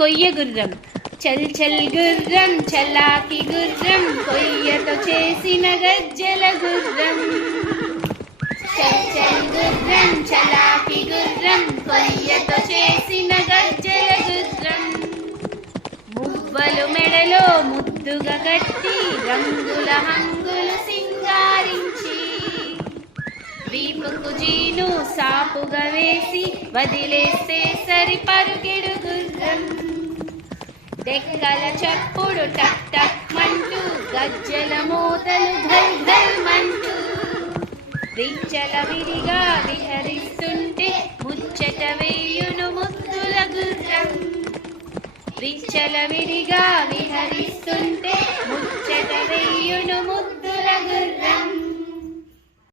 కొయ్య గుర్రం. చల్ చల్ గుర్రం చలాకి గుర్రం, కొయ్యతో చేసిన గజ్జెల గుర్రం. చల్ చల్ గుర్రం చలాకి గుర్రం, కొయ్యతో చేసిన గజ్జెల గుర్రం. మువ్వలు మెడలో ముద్దుగా కట్టి, రంగుల హంగులు సింగారించి, వీపుకు జీను సాపుగా వేసి, వదిలేస్తే సరి పరుగెడు గుర్రం. డెక్కల చప్పుడు టక్ టక్ మంటూ, గజ్జెల మోతలు ఘల్ ఘల్ మంటూ, విచ్చల విడిగా విహరిస్తుంటే ముచ్చట వేయును ముద్దుల గుర్రం. విచ్చల విడిగా విహరిస్తుంటే ముచ్చట వేయును ముద్దుల గుర్రం.